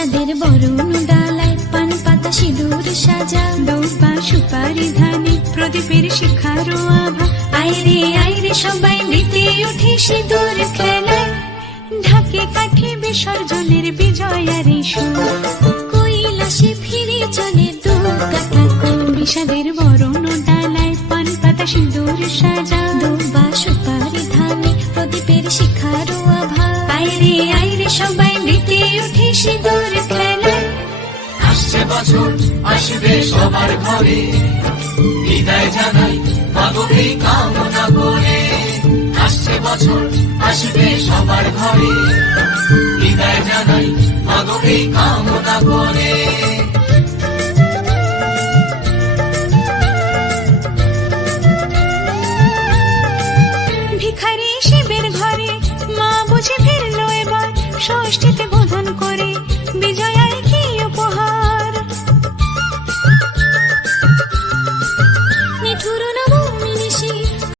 বিষাদের বরণ ডালায় পান পাতা সিঁদুর সাজা, দৌপা সুপারি ধানে প্রদীপের শিখারো আভা। আইরে সবাই মেতে উঠে সিঁদুর খেলায়, ঢাকে কাঠে বিসর্জনের বিজয়ার সুর। কৈলাসে ফিরে চলে দুর্গা ঠাকুর, বিষাদের বরণ ডালায় পান পাতা সিঁদুর সাজা, দৌপা সুপারি ধানে প্রদীপের শিখারো আভা। আইরে সবাই মেতে উঠে সিঁদুর খেলায়। আসছে বছর আসবে সবার ঘরে, বিদায় জানাই মাগো এই কামনা করে। আসছে বছর আসবে সবার ঘরে, বিদায় জানাই মাগো এই কামনা করে। ভিখারি শিবের ঘরে মা বুঝে ফিরলো এবার, ষষ্ঠীতে বোধন করে বিজয়া